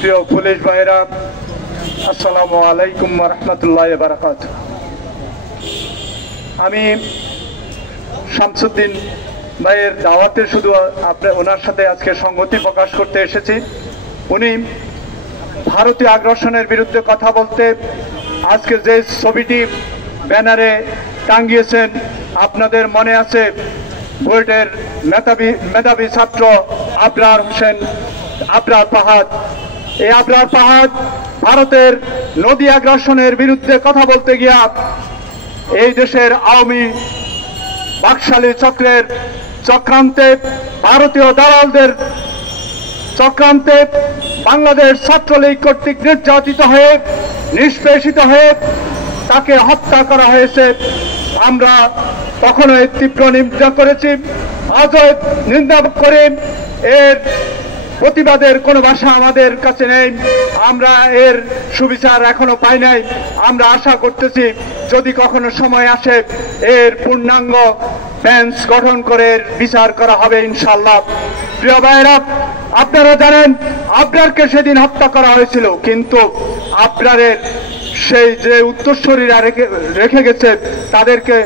প্রিয় পুলিশ ভাইরা, আসসালামু আলাইকুম ওয়া রাহমাতুল্লাহি ওয়া বারাকাতুহু। আমি শামসুদ্দিন ভাইয়ের দাওয়াতে শুধু ওনার সাথে আজকে সংগতি প্রকাশ করতে এসেছি। উনি ভারতীয় আগ্রাসনের বিরুদ্ধে কথা বলতে আজকে যে ছবিটি ব্যানারে টাঙ্গিয়েছেন, আপনাদের মনে আছে বুয়েটের মেধাবী ছাত্র আবরার হোসেন, আবরার ফাহাদ। এই আবরার ফাহাদ ভারতের নদী আগ্রাসনের বিরুদ্ধে কথা বলতে গিয়া এই দেশের আওয়ামী বাকশালী চক্রের চক্রান্তে, ভারতীয় দালালদের চক্রান্তে বাংলাদেশ ছাত্রলীগ কর্তৃক নির্যাতিত হয়ে নিষ্পেষিত হয়ে তাকে হত্যা করা হয়েছে। আমরা তখনও তীব্র নিন্দা করেছি, আজও নিন্দা করে এর প্রতিবাদের কোনো ভাষা আমাদের কাছে নেই। আমরা এর সুবিচার এখনো পাই নাই। আমরা আশা করতেছি যদি কখনো সময় আসে এর পূর্ণাঙ্গ বেঞ্চ গঠন করে বিচার করা হবে ইনশাআল্লাহ। প্রিয় ভাইয়েরা, আপনারা জানেন আবরারকে সেদিন হত্যা করা হয়েছিল, কিন্তু আবরারের সেই যে উত্তরসূরিরা রেখে গেছে তাদেরকে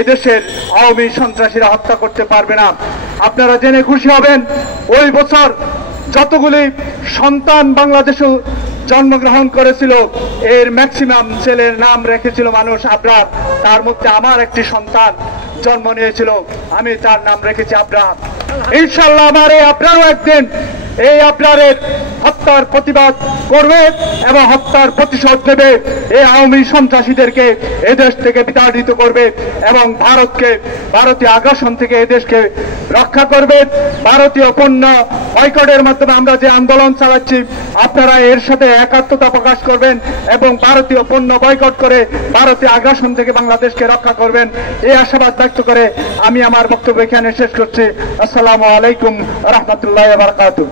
এদেশের আওয়ামী সন্ত্রাসীরা হত্যা করতে পারবে না। আপনারা জেনে খুশি হবেন ওই বছর যতগুলি সন্তান বাংলাদেশে জন্মগ্রহণ করেছিল এর ম্যাক্সিমাম ছেলের নাম রেখেছিল মানুষ আবরার। তার মধ্যে আমার একটি সন্তান জন্ম নিয়েছিল, আমি তার নাম রেখেছি আবরার। ইনশাআল্লাহ আমার এই আবরারও একদিন এই আবরারের হত্যার প্রতিবাদ করবে এবং হত্যার প্রতিশোধ নেবে। এই আওয়ামী সন্ত্রাসীদেরকে এদেশ থেকে বিতাড়িত করবে এবং ভারতীয় আগ্রাসন থেকে এদেশকে রক্ষা করবে। ভারতীয় পণ্য বয়কটের মাধ্যমে আমরা যে আন্দোলন চালাচ্ছি, আপনারা এর সাথে একাত্মতা প্রকাশ করবেন এবং ভারতীয় পণ্য বয়কট করে ভারতীয় আগ্রাসন থেকে বাংলাদেশকে রক্ষা করবেন। এই আশাবাদ ব্যক্ত করে আমি আমার বক্তব্য এখানে শেষ করছি। আসসালামু আলাইকুম ওয়া রাহমাতুল্লাহি ওয়া বারাকাতুহু।